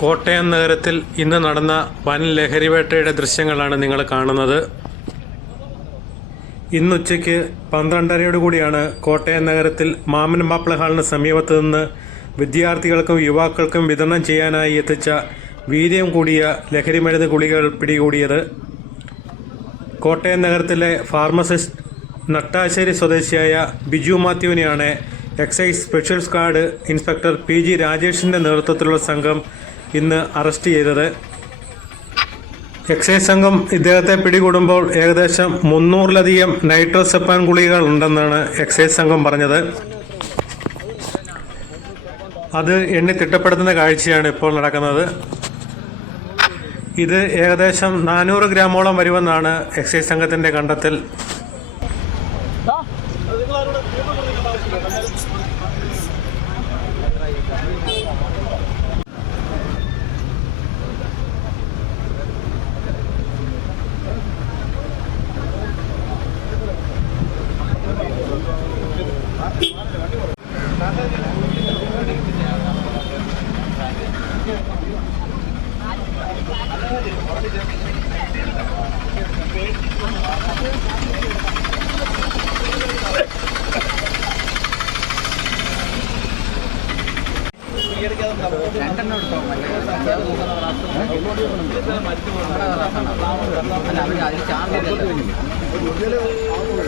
കോട്ടയം നഗരത്തിൽ ഇന്ന് നടന്ന വൻ ലഹരിവേട്ടയുടെ ദൃശ്യങ്ങളാണ് നിങ്ങൾ കാണുന്നത്. ഇന്നുച്ചയ്ക്ക് 12:30 കൂടിയാണ് കോട്ടയം നഗരത്തിൽ മാമൻ മാപ്പിള ഹാളിന് സമീപത്ത് നിന്ന് വിദ്യാർത്ഥികൾക്കും യുവാക്കൾക്കും വിതരണം ചെയ്യാനായി എത്തിച്ച വീര്യം കൂടിയ ലഹരിമരുന്ന് ഗുളികകൾ പിടികൂടിയത്. കോട്ടയം നഗരത്തിലെ ഫാർമസിസ്റ്റ് നട്ടാശ്ശേരി സ്വദേശിയായ ബിജു മാത്യുവിനെയാണ് excise special squad inspector PG രാജേഷിൻ്റെ നേതൃത്വത്തിലുള്ള സംഘം ഇന്ന് അറസ്റ്റ് ചെയ്തത്. എക്സൈസ് സംഘം ഇദ്ദേഹത്തെ പിടികൂടുമ്പോൾ ഏകദേശം 300-ലധികം നൈട്രോസെപ്പാൻ ഗുളികകൾ ഉണ്ടെന്നാണ് എക്സൈസ് സംഘം പറഞ്ഞത്. അത് എണ്ണി തിട്ടപ്പെടുത്തുന്ന കാഴ്ചയാണ് ഇപ്പോൾ നടക്കുന്നത്. ഇത് ഏകദേശം 400 ഗ്രാമോളം വരുമെന്നാണ് എക്സൈസ് സംഘത്തിൻ്റെ കണ്ടെത്തൽ.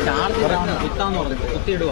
ചാർജ് കിട്ടാന്ന് പറഞ്ഞു കുത്തിയിടുക.